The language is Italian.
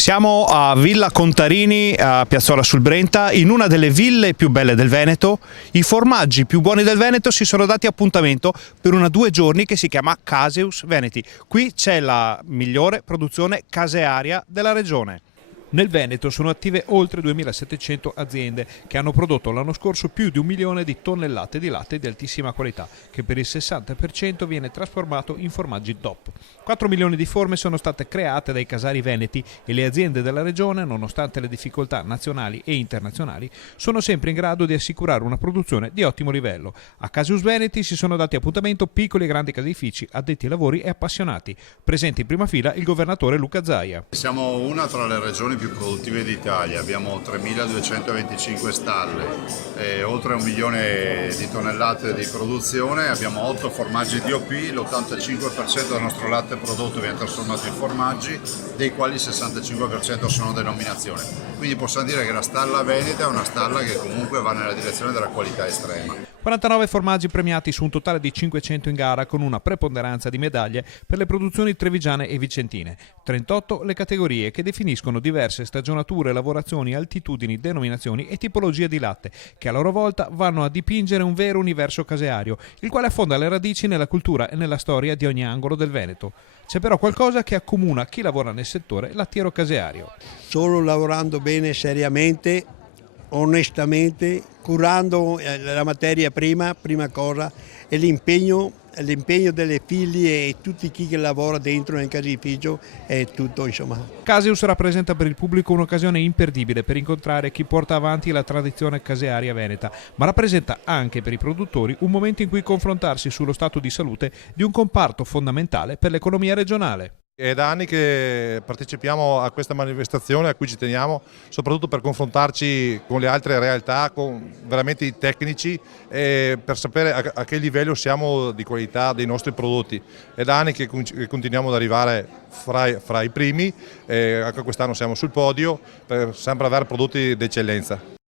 Siamo a Villa Contarini, a Piazzola sul Brenta, in una delle ville più belle del Veneto. I formaggi più buoni del Veneto si sono dati appuntamento per una 2 giorni che si chiama Caseus Veneti. Qui c'è la migliore produzione casearia della regione. Nel Veneto sono attive oltre 2.700 aziende che hanno prodotto l'anno scorso più di 1 milione di tonnellate di latte di altissima qualità, che per il 60% viene trasformato in formaggi DOP. 4 milioni di forme sono state create dai casari veneti e le aziende della regione, nonostante le difficoltà nazionali e internazionali, sono sempre in grado di assicurare una produzione di ottimo livello. A Caseus Veneti si sono dati appuntamento piccoli e grandi caseifici, addetti ai lavori e appassionati. Presente in prima fila il governatore Luca Zaia. Siamo una tra le regioni più produttive d'Italia, abbiamo 3.225 stalle, oltre 1 milione di tonnellate di produzione, abbiamo 8 formaggi DOP, l'85% del nostro latte prodotto viene trasformato in formaggi, dei quali il 65% sono denominazione. Quindi possiamo dire che la stalla veneta è una stalla che comunque va nella direzione della qualità estrema. 49 formaggi premiati su un totale di 500 in gara, con una preponderanza di medaglie per le produzioni trevigiane e vicentine. 38 le categorie che definiscono diverse stagionature, lavorazioni, altitudini, denominazioni e tipologie di latte, che a loro volta vanno a dipingere un vero universo caseario, il quale affonda le radici nella cultura e nella storia di ogni angolo del Veneto. C'è però qualcosa che accomuna chi lavora nel settore lattiero-caseario. Solo lavorando bene, seriamente, onestamente, curando la materia prima cosa, e l'impegno delle figlie e tutti chi che lavora dentro nel caseificio è tutto, insomma. Caseus rappresenta per il pubblico un'occasione imperdibile per incontrare chi porta avanti la tradizione casearia veneta, ma rappresenta anche per i produttori un momento in cui confrontarsi sullo stato di salute di un comparto fondamentale per l'economia regionale. È da anni che partecipiamo a questa manifestazione a cui ci teniamo, soprattutto per confrontarci con le altre realtà, con veramente i tecnici, per sapere a che livello siamo di qualità dei nostri prodotti. È da anni che continuiamo ad arrivare fra i primi, anche quest'anno siamo sul podio per sempre avere prodotti d'eccellenza.